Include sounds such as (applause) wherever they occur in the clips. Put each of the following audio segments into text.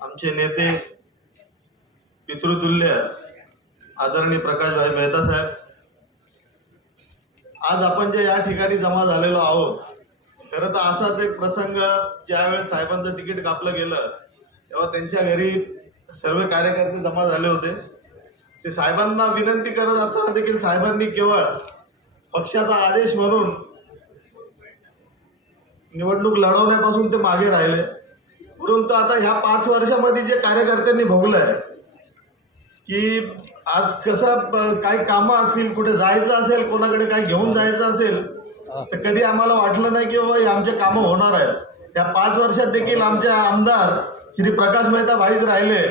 आमचे नेते पितृतुल्य आदरणीय प्रकाशभाई मेहता साहेब आज आपण जे या ठिकाणी जमा झालेलो आहोत खरं तर असाच एक प्रसंग ज्यावेळेस साहेबांचं तिकीट कापलं गेलं तेव्हा त्यांच्या घरी सर्व कार्यकर्ते जमा झाले होते. ते साहेबांना विनंती करत असताना देखील साहेबांनी केवळ पक्षाचा आदेश म्हणून निवडणूक लढवण्यापासून ते मागे राहिले. परंतु आता ह्या पाच वर्षामध्ये जे कार्यकर्त्यांनी भोगलंय की आज कसं काय कामं असतील कुठे जायचं असेल कोणाकडे काय घेऊन जायचं असेल तर कधी आम्हाला वाटलं नाही की बाबा हे आमचे कामं होणार आहेत. या पाच वर्षात देखील आमचे आमदार श्री प्रकाश मेहता भाईच राहिले.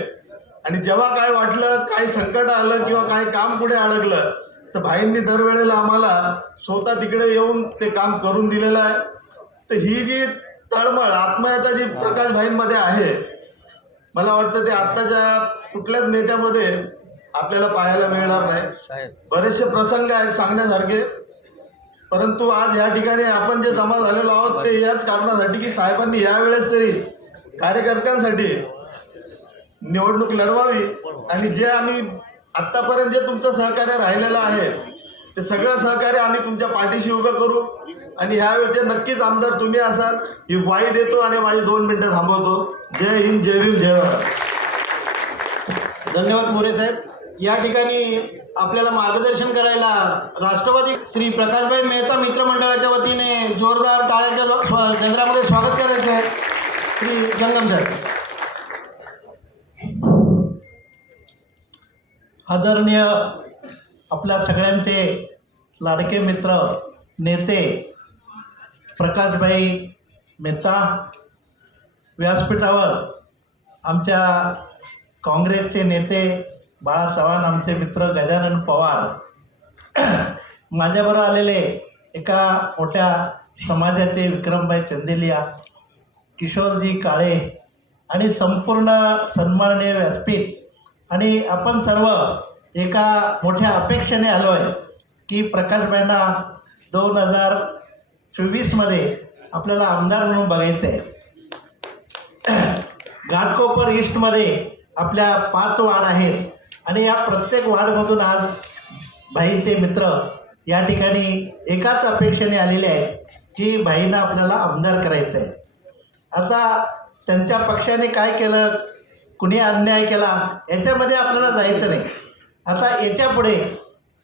आणि जेव्हा काय वाटलं काय संकट आलं किंवा काय काम पुढे अडकलं तर भाईंनी दरवेळेला आम्हाला स्वतः तिकडे येऊन ते काम करून दिलेलं आहे. तर ही जी तळमळ आत्मीयता जी प्रकाश भाईंमध्ये आहे मला वाटतं ते आत्ताच्या कुठल्याच नेत्यामध्ये आपल्याला पाहायला मिळणार नाही. बरेचसे प्रसंग आहेत सांगण्यासारखे परंतु आज या ठिकाणी आपण जे जमा झालेलो आहोत ते याच कारणासाठी की साहेबांनी यावेळेस तरी कार्यकर्त्यांसाठी निवडणूक लढवावी आणि जे आम्ही आत्तापर्यंत जे तुमचं सहकार्य राहिलेलं आहे ते सगळं सहकार्य आम्ही तुमच्या पाठीशी उभं करू. आणि ह्यावेळचे नक्कीच आमदार तुम्ही असाल. ही वाई देतो आणि माझी दोन मिनिटं थांबवतो. जय हिंद जय भीम जय भारत. धन्यवाद मोरे साहेब. या ठिकाणी आपल्याला मार्गदर्शन करायला राष्ट्रवादी श्री प्रकाशभाई मेहता मित्रमंडळाच्या वतीने जोरदार टाळ्याच्या जो- गजरामध्ये स्वागत करायचं आहे. श्री जंगम साहेब. आदरणीय आपल्या सगळ्यांचे लाडके मित्र नेते प्रकाशभाई मेहता व्यासपीठावर आमच्या काँग्रेसचे नेते बाळा चव्हाण आमचे मित्र गजानन पवार (clears throat) माझ्याबरोबर आलेले एका मोठ्या समाजाचे विक्रमभाई चंदेलिया किशोरजी काळे आणि संपूर्ण सन्माननीय व्यासपीठ आणि आपण सर्व एका मोठ्या अपेक्षेने आलो आहे की प्रकाशबाईंना दोन हजार चोवीसमध्ये आपल्याला आमदार म्हणून बघायचं आहे घाटकोपर ईस्टमध्ये आपल्या पाच वार्ड आहेत आणि या प्रत्येक वार्डमधून आज भाईंचे मित्र या ठिकाणी एकाच अपेक्षेने आलेले आहेत की भाईंना आपल्याला आमदार करायचं आहे आता त्यांच्या पक्षाने काय केलं कुणी अन्याय केला याच्यामध्ये आपल्याला जायचं नाही. आता येत्या पुढे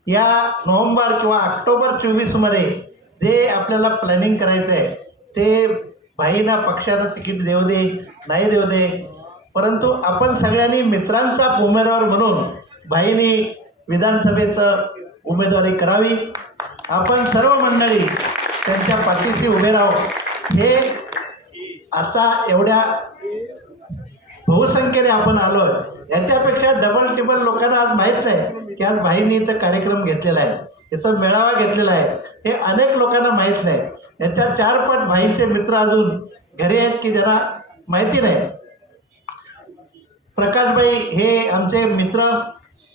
या नोव्हेंबर किंवा ऑक्टोबर चोवीसमध्ये जे आपल्याला प्लॅनिंग करायचं आहे ते भाईना पक्षानं तिकीट देऊ दे नाही देऊ दे. परंतु आपण सगळ्यांनी मित्रांचा उमेदवार म्हणून भाईनी विधानसभेचं उमेदवारी करावी. आपण सर्व मंडळी त्यांच्या पाठीशी उभे राहू. हे आता एवढ्या बहुसंख्येने आपण आलो आहे याच्यापेक्षा डबल टिबल लोकांना आज माहीत नाही की आज भाईनी इथं कार्यक्रम घेतलेला आहे. इथं मेळावा घेतलेला आहे. हे अनेक लोकांना माहीत नाही. याच्या चार पट भाईंचे मित्र अजून घरी आहेत की ज्यांना माहिती नाही. प्रकाशभाई हे आमचे मित्र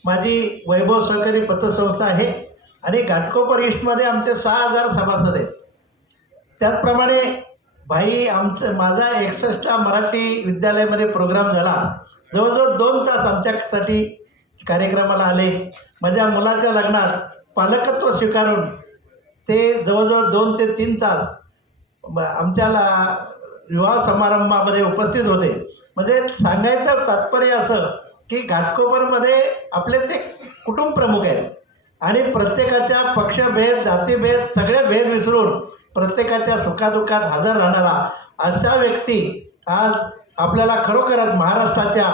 माझी वैभव सहकारी पतसंस्था आहे आणि घाटकोपर ईस्टमध्ये आमचे सहा हजार सभासद आहेत. त्याचप्रमाणे भाई आमचं माझा एकसष्टा मराठी विद्यालयामध्ये प्रोग्राम झाला. जवळजवळ दोन तास आमच्यासाठी कार्यक्रमाला आले. माझ्या मुलाच्या लग्नात पालकत्व स्वीकारून ते जवळजवळ दोन ते तीन तास आमच्याला विवाह समारंभामध्ये उपस्थित होते. म्हणजे सांगायचं तात्पर्य असं की घाटकोपरमध्ये आपले ते कुटुंब प्रमुख आहेत. आणि प्रत्येकाच्या पक्षभेद जातीभेद सगळे भेद विसरून प्रत्येकाच्या सुखादुःखात हजर राहणारा अशा व्यक्ती आज आपल्याला खरोखरच महाराष्ट्राच्या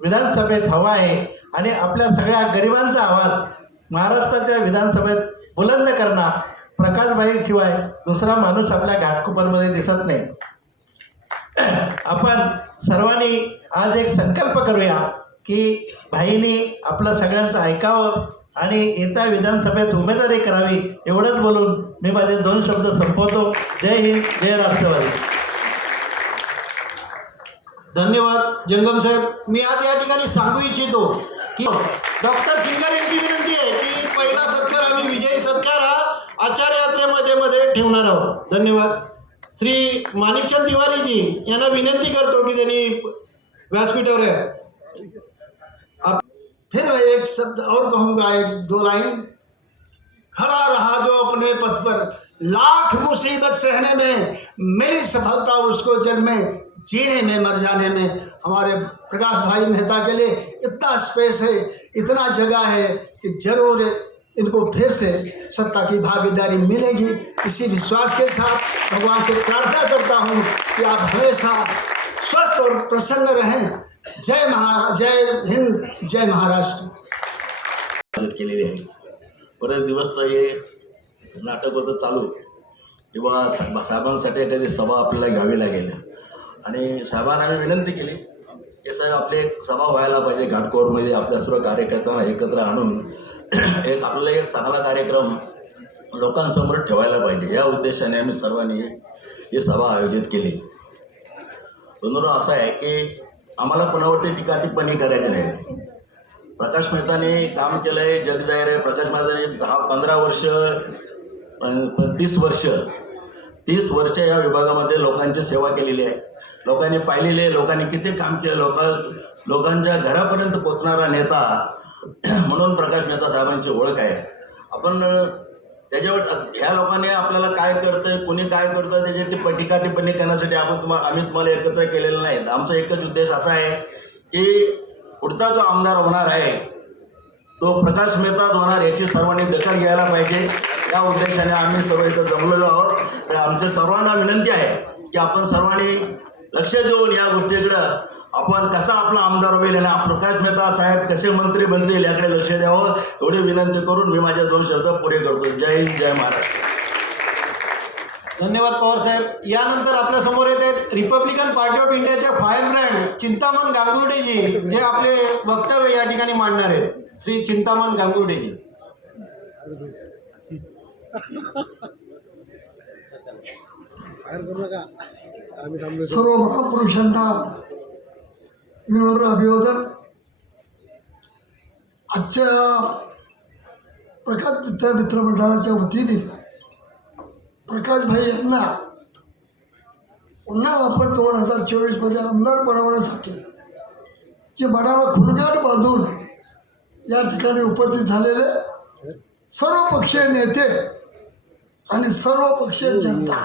विधानसभेत हवा आहे आणि आपल्या सगळ्या गरिबांचा आवाज महाराष्ट्राच्या विधानसभेत बुलंद करणार प्रकाशभाईशिवाय दुसरा माणूस आपल्या घाटकोपरमध्ये दिसत नाही. आपण सर्वांनी आज एक संकल्प करूया की भाईनी आपलं सगळ्यांचं ऐकावं आणि येत्या विधानसभेत उमेदवारी करावी एवढंच बोलून मी माझे दोन शब्द संपवतो. जय हिंद जय राष्ट्रवादी. धन्यवाद जंगम साहेब. मी आज या ठिकाणी सांगू इच्छितो की डॉक्टर सिंगर यांची विनंती आहे की पहिला सत्कार आम्ही विजयी सत्कार हा आचार्य यात्रेमध्ये मध्ये ठेवणार आहोत. धन्यवाद. श्री माणिकचंद तिवारीजी यांना विनंती करतो की त्यांनी व्यासपीठावर आहे फिर मैं एक शब्द और कहूंगा एक दो लाइन। खड़ा रहा जो अपने पथ पर लाख मुसीबत सहने में मेरी सफलता उसको जग में जीने में मर जाने में हमारे प्रकाश भाई मेहता के लिए इतना स्पेस है, इतना जगह है कि ज़रूर इनको फिर से सत्ता की भागीदारी मिलेगी। इसी विश्वास के साथ भगवान से प्रार्थना करता हूँ कि आप हमेशा स्वस्थ और प्रसन्न रहें। जय महाराज जय हिंद, जय महाराष्ट्र। केलेली आहे बरेच दिवस तर हे नाटक होतं चालू. किंवा साहेब साहेबांसाठी एखादी सभा आपल्याला घ्यावी लागेल. आणि साहेबांना आम्ही विनंती केली की साहेब आपली एक सभा व्हायला पाहिजे घाटकोरमध्ये. आपल्या सर्व कार्यकर्त्यांना एकत्र आणून (clears throat) एक आपल्याला एक चांगला कार्यक्रम लोकांसमोर ठेवायला पाहिजे. या उद्देशाने आम्ही सर्वांनी ही सभा आयोजित केली. दोन असं आहे की आम्हाला कोणावरती टीका टिप्पणी करायची नाही. प्रकाश मेहताने काम केलं आहे जग जाहीर आहे. प्रकाश मेहताने दहा पंधरा वर्ष प- तीस वर्ष तीस वर्ष या विभागामध्ये लोकांची सेवा केलेली आहे. लोकांनी पाहिलेले लोकांनी किती काम केले लोक लोकांच्या घरापर्यंत पोचणारा नेता (clears throat) म्हणून प्रकाश मेहता साहेबांची ओळख आहे. आपण त्याच्यावर ह्या लोकांनी आपल्याला काय करतंय कोणी काय करतं त्याची टिप टीका टिप्पणी करण्यासाठी आपण तुम्हाला आम्ही तुम्हाला एकत्र केलेलं नाहीत आमचा एकच उद्देश असा आहे की पुढचा जो आमदार होणार आहे तो प्रकाश मेहताच होणार याची सर्वांनी दखल घ्यायला पाहिजे. या उद्देशाने आम्ही सर्व इथं जमलेलो आहोत. तर आमच्या सर्वांना विनंती आहे की आपण सर्वांनी लक्ष देऊन या गोष्टीकडं आपण कसा आपला आमदार होईल आणि आप- प्रकाश मेहता साहेब कसे मंत्री बनतील याकडे लक्ष द्यावं एवढी विनंती करून मी माझे दोन शब्द पुरे करतो. जय हिंद जय महाराष्ट्र. धन्यवाद पवार साहेब. यानंतर आपल्यासमोर येत आहेत रिपब्लिकन पार्टी ऑफ इंडियाचे फायर ब्रँड चिंतामण गांगुर्डेजी जे आपले वक्तव्य या ठिकाणी मांडणार आहेत. श्री चिंतामण गांगुर्डेजी. सर्व महापुरुषांना विनम्र अभिवादन. आजच्या प्रकाश विद्या मित्रमंडळाच्या वतीने प्रकाशभाई यांना पुन्हा आपण दोन हजार चोवीसमध्ये आमदार बनवण्यासाठी जे मनाला खुणगाट बांधून या ठिकाणी उपस्थित झालेले सर्व पक्षीय नेते आणि सर्व पक्षीय जनता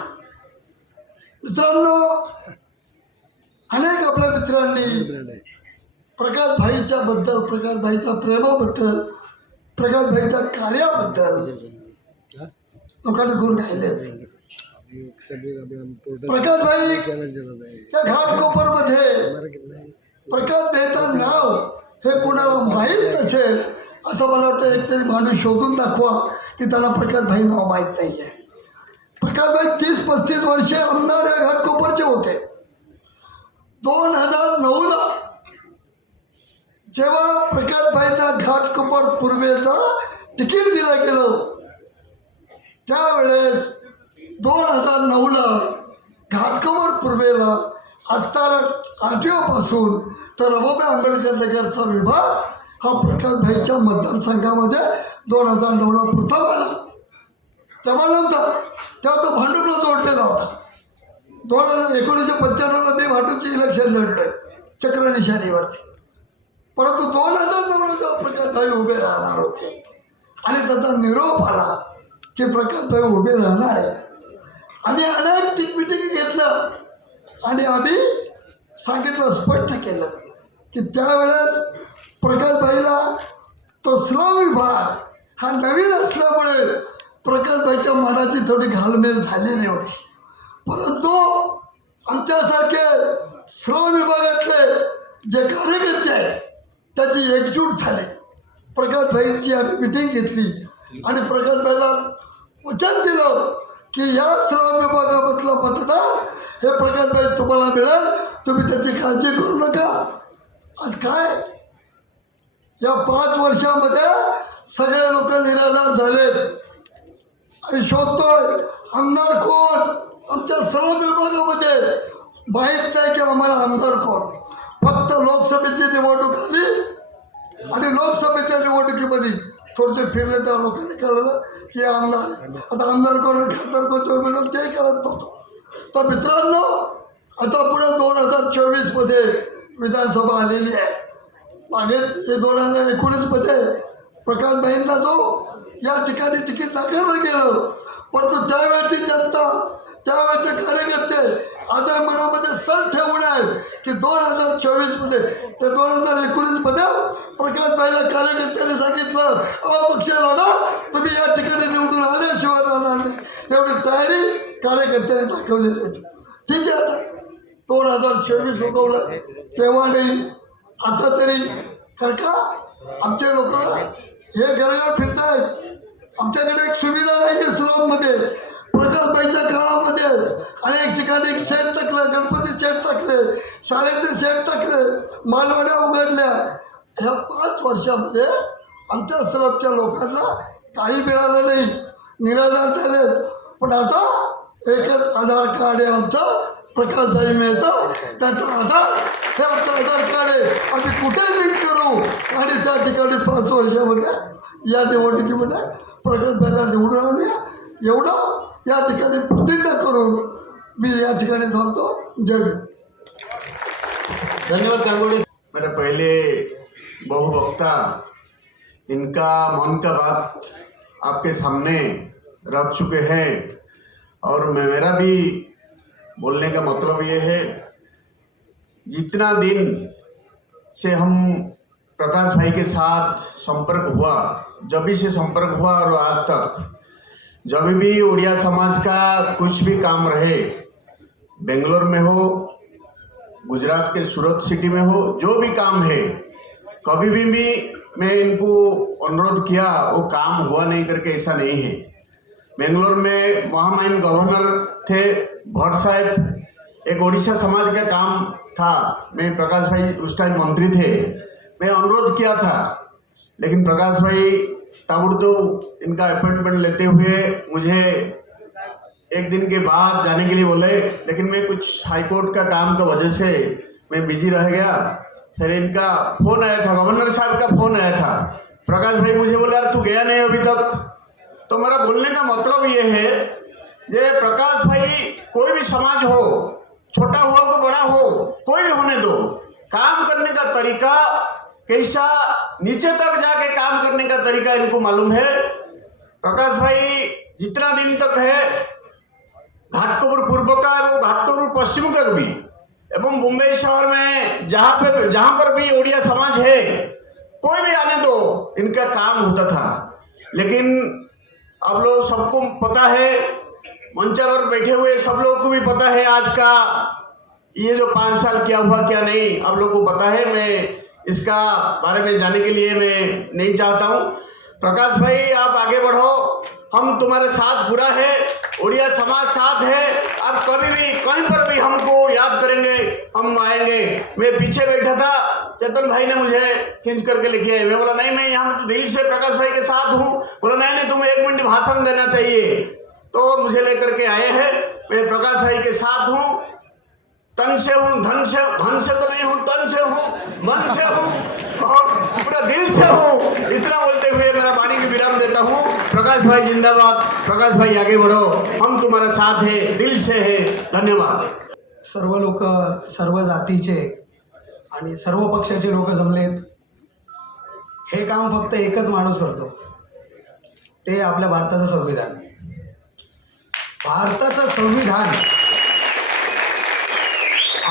मित्रांनो अनेक आपल्या मित्रांनी प्रकाशभाईच्या बद्दल प्रकाशभाईच्या प्रेमाबद्दल प्रकाशभाईच्या कार्याबद्दल लोकांनी गुण गायले. प्रकाशभाई त्या घाटकोपरमध्ये प्रकाश मेहता नाव हे कोणाला माहीत नसेल असं मला वाटतं एकतरी माणूस शोधून दाखवा की त्याला प्रकाशभाई नाव माहीत नाही आहे प्रकाशभाई तीस पस्तीस वर्षे आमदार या घाटकोपरचे होते. दोन हजार नऊला जेव्हा प्रकाशभाईंना घाटकोपर पूर्वेचा तिकीट दिलं गेलं. त्यावेळेस दोन हजार नऊला घाटकोपर पूर्वेला असताना आर टी ओपासून तर रबाबे आंबेडकर नगरचा विभाग हा प्रकाशभाईच्या मतदारसंघामध्ये दोन हजार नऊला प्रथम आला. तेव्हा नंतर तेव्हा तो भांडुपला जोडलेला होता. दोन हजार एकोणीसशे पंच्याण्णवला मी भांडूपचे इलेक्शन लढलोय चक्रनिशाणीवरती परंतु दोन हजार नऊला प्रकाशभाई उभे राहणार होते आणि त्याचा निरोप आला की प्रकाशभाई उभे राहणार आहे आम्ही अनेक मिटिंग घेतलं आणि आम्ही सांगितलं स्पष्ट केलं की त्यावेळेस प्रकाशभाईला तो स्लम विभाग हा नवीन असल्यामुळे प्रकाशभाईच्या मनाची थोडी घालमेल झालेली होती. परंतु आमच्यासारखे श्रम विभागातले जे कार्यकर्ते आहेत त्याची एकजूट झाली. प्रकाशभाईची आम्ही मिटिंग घेतली आणि प्रकाशभाईला वचन दिलं की या श्रम विभागामधलं मतदार हे प्रकाशभाई तुम्हाला मिळेल तुम्ही त्याची काळजी करू नका. आज काय? या पाच वर्षामध्ये सगळे लोक निराधार झालेत. आणि शोधतोय आमदार कोण? आमच्या सर्व विभागामध्ये. माहीत नाही की आम्हाला आमदार कोण. फक्त लोकसभेची निवडणूक आली आणि लोकसभेच्या निवडणुकीमध्ये थोडेसे फिरले त्या लोकांनी कळलं की आमदार आहे. आता आमदार कोण खासदार कोण उमेदवार ते करत होतो तर मित्रांनो आता पुढे दोन हजार चोवीसमध्ये विधानसभा आलेली आहे. मागे हे दोन हजार एकोणीसमध्ये प्रकाश भाईंना जो या ठिकाणी तिकीट दाखवलं गेलं. परंतु त्यावेळची जनता त्यावेळचे कार्यकर्ते आता मनामध्ये सण ठेवून आहे की दोन हजार चोवीसमध्ये ते दोन हजार एकोणीसमध्ये प्रकाशभाईला कार्यकर्त्यांनी सांगितलं अपक्ष लढा तुम्ही या ठिकाणी निवडून आल्याशिवाय राहणार नाही. एवढी तयारी कार्यकर्त्यांनी दाखवलेली आहे. ठीक आहे आता. दोन हजार चोवीस उगवलं तेव्हा नाही आता तरी. कारण का? आमचे लोक हे घरघर फिरत आहेत आमच्याकडे एक सुविधा नाही आहे स्लममध्ये. प्रकाशबाईच्या काळामध्ये अनेक ठिकाणी शेट टाकलं गणपती शेट टाकले शाळेचे शेट टाकले मालवाड्या उघडल्या. ह्या पाच वर्षामध्ये आमच्या स्लमच्या लोकांना काही मिळालं नाही. निराधार झालेत. पण आता एकच आधार कार्ड आहे आमचं. प्रकाशबाई मिळतं त्याचा आधार हे आमचं आधार कार्ड आहे. आम्ही कुठे लिंक करू? आणि त्या ठिकाणी पाच वर्षामध्ये या निवडणुकीमध्ये प्रकाशभाईला निवडून आणूया एवढं या ठिकाणी प्रतिज्ञा करून मी या ठिकाणी थांबतो. जय धन्यवाद कांगोडे मेरे पहले बहुवक्ता इनका मन का बात आपके सामने रख चुके हैं और मेरा भी बोलने का मतलब ये है जितना दिन से हम प्रकाश भाई के साथ संपर्क हुआ जब भी से संपर्क हुआ और आज तक, जब भी उड़िया समाज का कुछ भी काम रहे, बेंगलोर में हो, गुजरात के सूरत सिटी में हो, जो भी काम है, कभी भी भी मैं इनको अनुरोध किया, वो काम हुआ नहीं करके ऐसा नहीं है। बेंगलोर में महामाइन गवर्नर थे, भट्ट साहब, एक उड़ीसा समाज का काम था। मैं प्रकाश भाई उस टाइम मंत्री थे। मैं अनुरोध किया था, लेकिन प्रकाश भाई ताबड़तोड़ इनका अपॉइंटमेंट लेते हुए मुझे एक दिन के बाद जाने के लिए बोले, लेकिन मैं कुछ हाईकोर्ट का काम का वजह से मैं बिज़ी रह गया। फिर इनका फ़ोन आया था गवर्नर साहब का फ़ोन आया था। प्रकाश भाई मुझे बोला, यार तू गया नहीं अभी तक? तो मेरा बोलने का मतलब ये है ये प्रकाश भाई कोई भी समाज हो, छोटा हुआ को बड़ा हो, कोई भी होने दो, काम करने का तरीका कैसा नीचे तक जाके काम करने का तरीका इनको मालूम है? प्रकाश भाई जितना दिन तक है घाटकोपुर पूर्व का एवं घाटकोपुर पश्चिम का भी, एवं मुंबई शहर में जहाँ पे, जहाँ पर भी उड़िया समाज है, कोई भी आने दो, इनका काम होता था। लेकिन अब लोग सबको पता है मंचा पर बैठे हुए सब लोग को भी पता है आज का ये जो पाँच साल क्या हुआ, क्या नहीं, आप लोग को पता है। मैं इसका बारे में जाने के लिए मैं नहीं चाहता हूँ। प्रकाश भाई, आप आगे बढ़ो। हम तुम्हारे साथ पूरा है उड़िया समाज साथ है। आप कभी भी, कहीं पर भी हमको याद करेंगे, हम आएँगे। मैं पीछे बैठा था, चेतन भाई ने मुझे खींच करके लिखे मैं बोला, नहीं, मैं यहाँ तो दिल से प्रकाश भाई के साथ हूँ। बोला, नहीं नहीं, तुम्हें एक मिनट भाषण देना चाहिए। तो मुझे लेकर के आए हैं। मैं प्रकाश भाई के साथ हूँ। तन से हूँ धन से धन से तो नहीं हूँ तन से हूँ मन से हूँ और पूरा दिल से हूँ। इतना बोलते हुए मेरा वाणी की विराम देता हूँ। प्रकाश भाई जिंदाबाद। प्रकाश भाई आगे बढ़ो। हम तुम्हारा साथ है दिल से है। धन्यवाद। सर्व लोक सर्व जातीचे आणि सर्व पक्षाचे लोक जमलेत. हे काम फक्त एकच माणूस करतो. ते आपल्या भारताचं संविधान. भारताचं संविधान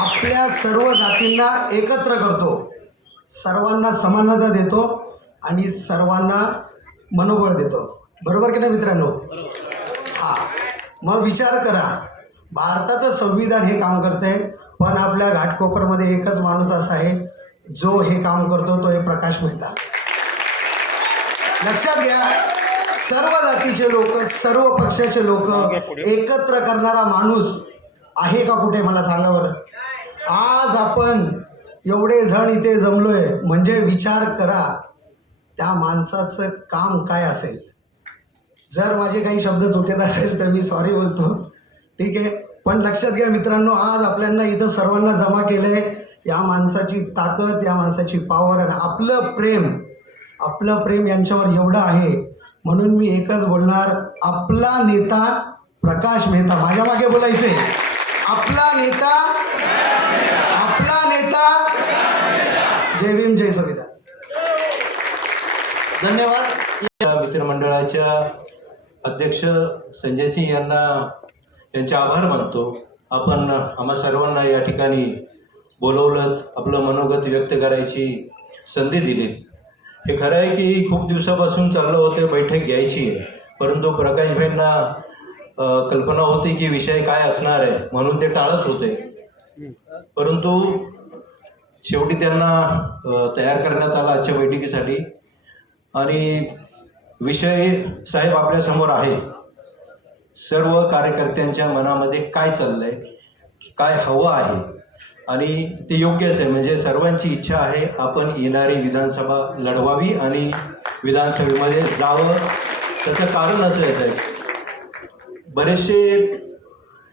आपल्या सर्व जातींना एकत्र करतो. सर्वांना समानता देतो आणि सर्वांना मनोबळ देतो. बरोबर की नाही मित्रांनो? हा. मग विचार करा. भारताचं संविधान हे काम करते पण आपल्या घाटकोपरमध्ये एकच माणूस असा आहे जो हे काम करतो तो हे प्रकाश मेहता. लक्षात घ्या सर्व जातीचे लोक सर्व पक्षाचे लोक एकत्र करणारा माणूस आहे का कुठे? मला सांगा बरं. आज आपण एवढे जण इथे जमलोय म्हणजे विचार करा त्या माणसाचं काम काय असेल? जर माझे काही शब्द चुकत असेल तर मी सॉरी बोलतो. ठीक आहे? पण लक्षात घ्या मित्रांनो आज आपल्याला इथं सर्वांना जमा केलं आहे या माणसाची ताकद या माणसाची पॉवर आणि आपलं प्रेम आपलं प्रेम यांच्यावर एवढं आहे म्हणून मी एकच बोलणार आपला नेता प्रकाश मेहता. माझ्या मागे बोलायचे आपला नेता धन्यवाद. या मित्रमंडळाच्या अध्यक्ष संजय सिंह यांना यांचे आभार मानतो. आपण आम्हा सर्वांना या ठिकाणी बोलवलं आपलं मनोगत व्यक्त करायची संधी दिलीत. हे खरं आहे की खूप दिवसापासून चाललं होतं बैठक घ्यायची आहे परंतु प्रकाशभाईंना कल्पना होती की विषय काय असणार आहे म्हणून ते टाळत होते. परंतु शेवटी त्यांना तयार करण्यात आला आजच्या बैठकीसाठी. आणि विषय साहेब आपल्यासमोर आहे. सर्व कार्यकर्त्यांच्या मनामध्ये काय चाललंय काय हवं आहे आणि ते योग्यच आहे. म्हणजे सर्वांची इच्छा आहे आपण येणारी विधानसभा लढवावी आणि विधानसभेमध्ये जावं. त्याचं कारण असायचं आहे बरेचसे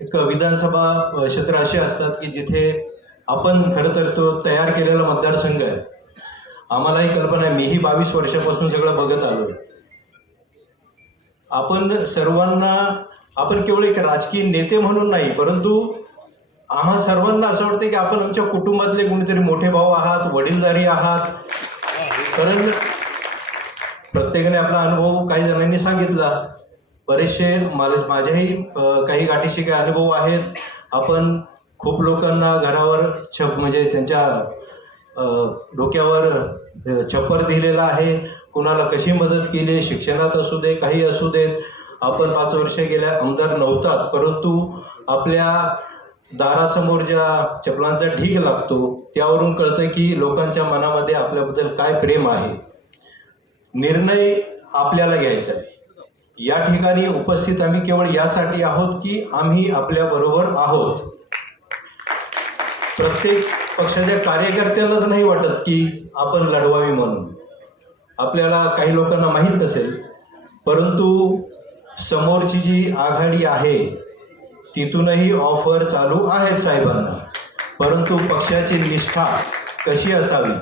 एक विधानसभा क्षेत्र असे असतात की जिथे आपण खरं तर तो तयार केलेला मतदारसंघ आहे. आम्हालाही कल्पना आहे मीही बावीस वर्षापासून सगळं बघत आलो आपण सर्वांना आपण केवळ एक राजकीय नेते म्हणून नाही परंतु आम्हा सर्वांना असं वाटतं की आपण आमच्या कुटुंबातले कोणीतरी मोठे भाऊ आहात वडीलधारी आहात. कारण प्रत्येकाने आपला अनुभव काही जणांनी सांगितला. बरेचसे मला माझ्याही काही गाठीचे काही अनुभव आहेत. आपण खूप लोकांना घरावर छप म्हणजे त्यांच्या डोक्यावर छप्पर दिलेला आहे. कुणाला कशी मदत केली? शिक्षणात असू दे काही असू देत. आपण पाच वर्ष गेल्या आमदार नव्हतात परंतु आपल्या दारासमोर ज्या चपलांचा ढीग लागतो त्यावरून कळतं की लोकांच्या मनामध्ये आपल्याबद्दल काय प्रेम आहे. निर्णय आपल्याला घ्यायचा आहे. या ठिकाणी उपस्थित आम्ही केवळ यासाठी आहोत की आम्ही आपल्याबरोबर आहोत. प्रत्येक पक्षाच्या कार्यकर्त्यालाच नाही वाटत की आपण लढवावी म्हणून. आपल्याला काही लोकांना माहीत नसेल परंतु समोरची जी आघाडी आहे तिथूनही ऑफर चालू आहेत साहेबांना. परंतु पक्षाची निष्ठा कशी असावी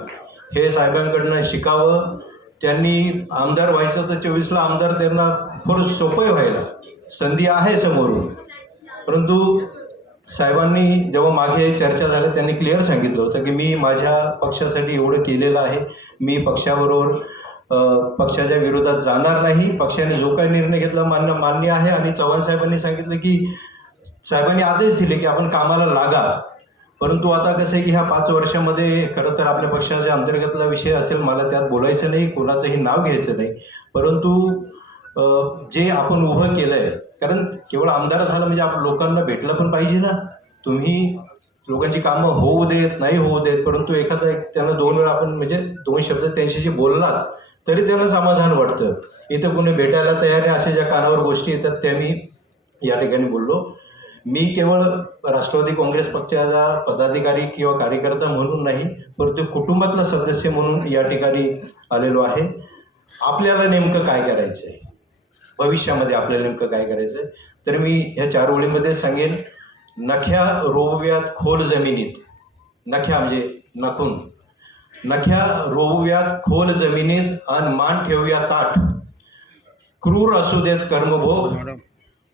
हे साहेबांकडनं शिकावं त्यांनी आमदार व्हायचं तर चोवीसला आमदार त्यांना फार सोपं व्हायला. संधी आहे समोरून. परंतु साहेबांनी जेव्हा मागे चर्चा झाल्या त्यांनी क्लिअर सांगितलं होतं की मी माझ्या पक्षासाठी एवढं केलेलं आहे. मी पक्षाबरोबर पक्षाच्या विरोधात जाणार नाही. पक्षाने जो काही निर्णय घेतला मान्य मान्य आहे. आणि चव्हाण साहेबांनी सांगितलं की साहेबांनी आदेश दिले की आपण कामाला लागा. परंतु आता कसं आहे की ह्या पाच वर्षामध्ये खरं तर आपल्या पक्षाच्या अंतर्गतला विषय असेल मला त्यात बोलायचं नाही कोणाचंही नाव घ्यायचं नाही. परंतु जे आपण उभं केलं आहे कारण केवळ आमदार झालं म्हणजे आप लोकांना भेटलं पण पाहिजे ना. तुम्ही लोकांची कामं होऊ देत नाही होऊ देत परंतु एखादा एक त्यांना दोन वेळा आपण म्हणजे दोन शब्द त्यांच्याशी बोललात तरी त्यांना समाधान वाटतं. इथं कोणी भेटायला तयार आहे अशा ज्या कानावर गोष्टी येतात त्या मी या ठिकाणी बोललो. मी केवळ राष्ट्रवादी काँग्रेस पक्षाचा पदाधिकारी किंवा कार्यकर्ता म्हणून नाही परंतु कुटुंबातला सदस्य म्हणून या ठिकाणी आलेलो आहे. आपल्याला नेमकं काय करायचं आहे भविष्यामध्ये आपल्याला नेमकं काय करायचं आहे तर मी ह्या चार ओळीमध्ये सांगेन नख्या रोव्यात खोल जमिनीत. नख्या म्हणजे नखून. नख्या रोव्यात खोल जमिनीत अन मान ठेवूया ताट क्रूर असू देत कर्मभोग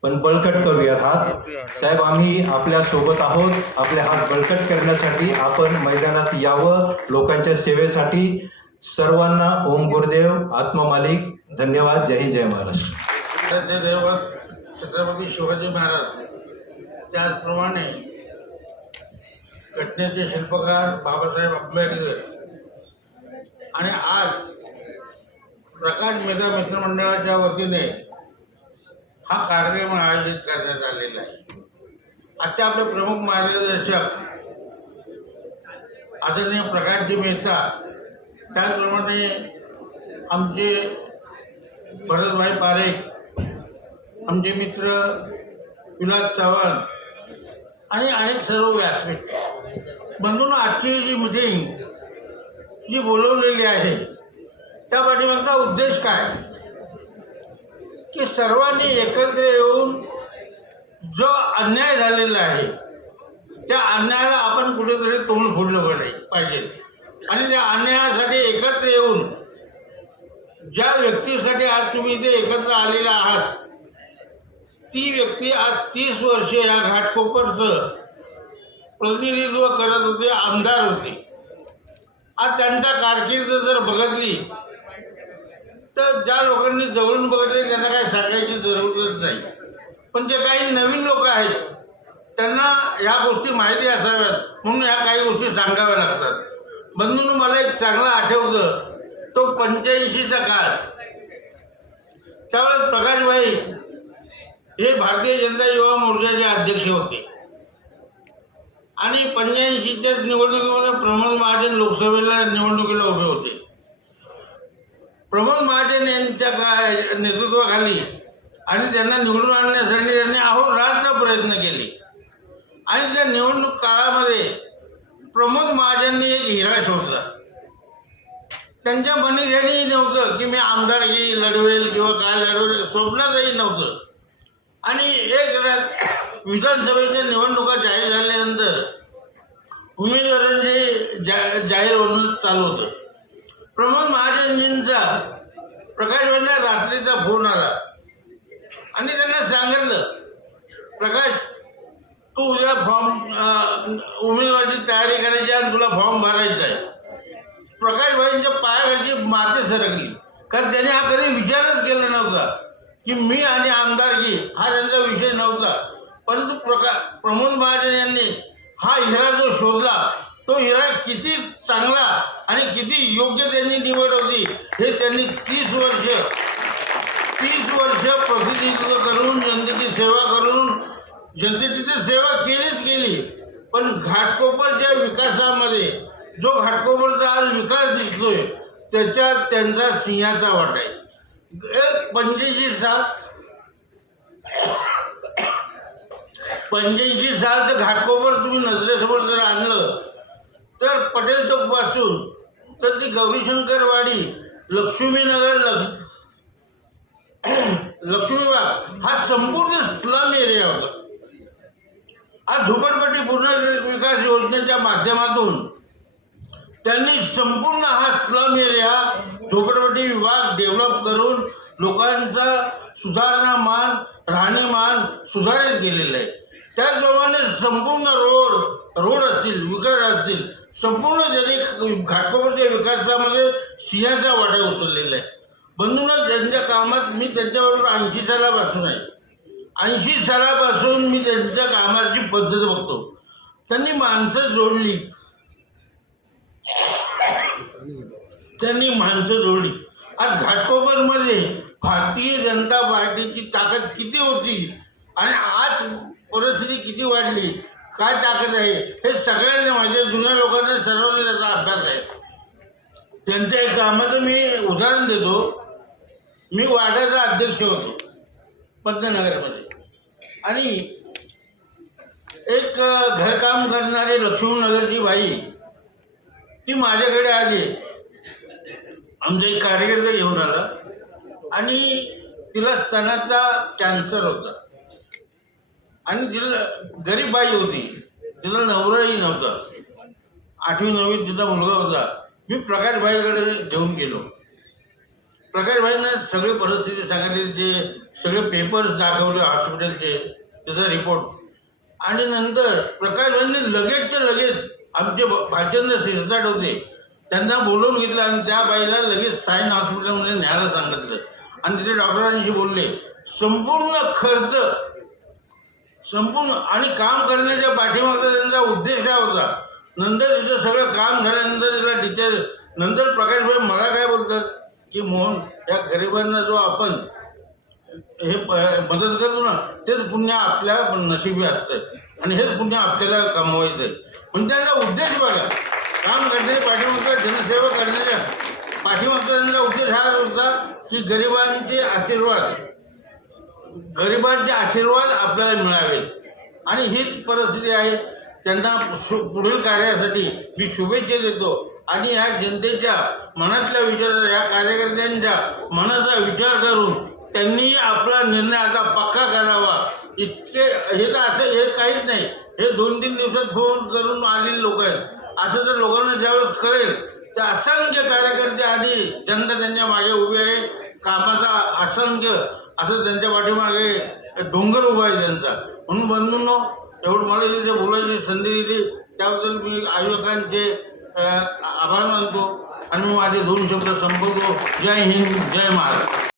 पण बळकट करूयात हात. साहेब आम्ही आपल्यासोबत आहोत. आपले हात बळकट करण्यासाठी आपण मैदानात यावं लोकांच्या सेवेसाठी. सर्वांना ओम गुरुदेव आत्मा मालिक. धन्यवाद. जय हिंद जय महाराष्ट्र. आराध्य दैवत छत्रपती शिवाजी महाराज. त्याचप्रमाणे घटनेचे शिल्पकार बाबासाहेब आंबेडकर. आणि आज प्रकाश मेधा मित्रमंडळाच्या वतीने हा कार्यक्रम आयोजित करण्यात आलेला आहे. आजचे आपले प्रमुख मार्गदर्शक आदरणीय प्रकाशजी मेहता त्याचप्रमाणे आमचे भरतभाई पारेख आमचे मित्र विलास चव्हाण आणि अनेक सर्व व्यासपीठ. बंधून आजची जी मिटिंग जी बोलवलेली आहे त्या पाठीमागचा उद्देश काय? की सर्वांनी एकत्र येऊन जो अन्याय झालेला आहे त्या अन्यायाला आपण कुठेतरी तोंड फोडलं पाहिजे पाहिजे. आणि त्या अन्यायासाठी एकत्र येऊन ज्या व्यक्तीसाठी आज तुम्ही इथे एकत्र आलेला आहात ती व्यक्ती आज तीस वर्षे या घाटकोपरचं प्रतिनिधित्व करत होते आमदार होते. आज त्यांचा कारकीर्द जर बघितली तर ज्या लोकांनी जवळून बघितले त्यांना काही सांगायची जरूरच नाही. पण जे काही नवीन लोक आहेत त्यांना ह्या गोष्टी माहिती असाव्यात म्हणून ह्या काही गोष्टी सांगाव्या लागतात. बंधून मला एक चांगलं आठवतं तो पंच्याऐंशीचा काळ. त्यावेळेस प्रकाशभाई हे भारतीय जनता युवा मोर्चाचे अध्यक्ष होते. आणि पंच्याऐंशीच्या निवडणुकीमध्ये प्रमोद महाजन लोकसभेला निवडणुकीला उभे होते. प्रमोद महाजन यांच्या काय नेतृत्वाखाली आणि त्यांना निवडून आणण्यासाठी त्यांनी अहोरात्र प्रयत्न केले. आणि त्या निवडणूक काळामध्ये प्रमोद महाजननी एक हिरा शोधला. त्यांच्या मनी ध्यानी नव्हतं की मी आमदारकी लढवेल किंवा काय लढवेल स्वप्नातही नव्हतं. आणि एक विधानसभेच्या निवडणुका जाहीर झाल्यानंतर उमेदवारांचे जा जाहीर होणं चालू होतं. प्रमोद महाजनजींचा प्रकाशवांना रात्रीचा फोन आला. आणि त्यांना सांगितलं प्रकाश तू उद्या फॉर्म उमेदवारची उमेदवाराची तयारी करायची आणि तुला फॉर्म भरायचा आहे. प्रकाशभाईंच्या पायाखालची माते सरकली. कारण त्याने हा कधी विचारच केला नव्हता की मी आणि आमदारकी हा त्यांचा विषय नव्हता परंतु प्रका प्रमोद महाजन यांनी हा हिरा जो शोधला तो हिरा किती चांगला आणि किती योग्य त्यांनी निवड होती हे त्यांनी तीस वर्ष तीस वर्ष प्रतिनिधित्व करून जनतेची सेवा करून जनतेची तर सेवा केलीच केली पण घाटकोपरच्या विकासामध्ये जो घाटकोपरचा आज विकास दिसतोय त्याच्यात त्यांचा सिंहाचा वाटा आहे. पंच्याऐंशी साल. पंच्याऐंशी सालचं घाटकोपर तुम्ही नजरेसमोर जर आणलं तर पटेल चौकपासून तर ती गौरीशंकरवाडी लक्ष्मीनगर लक्ष लक्ष्मीबाग हा संपूर्ण स्लम एरिया होता. हा झोपडपट्टी पुनर्विकास योजनेच्या माध्यमातून त्यांनी संपूर्ण हा स्लम एरिया झोपडपट्टी विभाग डेव्हलप करून लोकांचा सुधारणा मान राहणीमान सुधारित केलेलं आहे. त्याचप्रमाणे संपूर्ण रोड रोड असतील विकास असतील संपूर्ण ज्यांनी घाटकोपरच्या विकासामध्ये सिंहाचा वाटा उचललेला आहे. बंधूनच त्यांच्या कामात मी त्यांच्याबरोबर ऐंशी सालापासून आहे. ऐंशी सालापासून मी त्यांच्या कामाची पद्धत बघतो. त्यांनी माणसं जोडली. त्यांनी माणसं जोडली. आज घाटकोपरमध्ये भारतीय जनता पार्टीची ताकद किती होती आणि आज परिस्थिती किती वाढली काय ताकद आहे हे सगळ्यांना माझ्या जुन्या लोकांना सर्वांना त्याचा अभ्यास आहे. त्यांच्या कामाचं मी उदाहरण देतो. मी वाड्याचा अध्यक्ष होतो पंतनगरमध्ये. आणि एक घरकाम करणारी लक्ष्मीनगरची बाई ती माझ्याकडे आली. आमचा एक कार्यकर्ता घेऊन आला आणि तिला स्तनाचा कॅन्सर होता. आणि तिला गरीब बाई होती. तिला नवराही नव्हता. आठवी नववीत तिचा मुलगा होता. मी प्रकाशभाईकडे घेऊन गेलो. प्रकाशबाईंना सगळी परिस्थिती सांगितली. जे सगळे पेपर्स दाखवले हॉस्पिटलचे त्याचा रिपोर्ट आणि नंतर प्रकाशभाईंनी लगेचच्या लगेच आमचे भ- भाषण शिरसाट होते. त्यांना बोलवून घेतलं आणि त्या बाईला लगेच साईन हॉस्पिटलमध्ये न्यायला सांगितलं. आणि तिथे डॉक्टरांशी बोलले संपूर्ण खर्च संपूर्ण आणि काम करण्याच्या पाठीमागचा त्यांचा उद्देश काय होता? नंतर तिचं सगळं काम झाल्यानंतर तिला डिटेल नंतर प्रकाशभाई मला काय बोलतात? की मोहन या गरिबांना जो आपण हे मदत करतो ना तेच पुण्य आपल्या नशिबी असतं आणि हेच पुण्य आपल्याला कमवायचं आहे म्हणजे त्यांचा उद्देश बघा. काम करण्याच्या पाठीमागचा जनसेवा करण्याच्या पाठीमागचा त्यांचा उद्देश हा होता की गरिबांचे आशीर्वाद गरिबांचे आशीर्वाद आपल्याला मिळावेत. आणि हीच परिस्थिती आहे. त्यांना सु पुढील कार्यासाठी मी शुभेच्छा देतो. आणि ह्या जनतेच्या मनातल्या विचाराचा या कार्यकर्त्यांच्या मनाचा विचार करून त्यांनी आपला निर्णय आता पक्का करावा. इतके हे तर असं हे काहीच नाही. हे दोन तीन दिवसात फोन करून आलेले लोक आहेत. असं जर लोकांना ज्यावेळेस कळेल तर असंख्य कार्यकर्ते आणि जनता त्यांच्या मागे उभी आहे. कामाचा असंख्य असं त्यांच्या पाठीमागे डोंगर उभा आहे त्यांचा. म्हणून बंधूंनो एवढं मला तिथे बोलायची संधी दिली त्याबद्दल मी आयोजकांचे आभार मानतो. आणि मी माझे दोन शब्द संपवतो. जय हिंद जय महाराज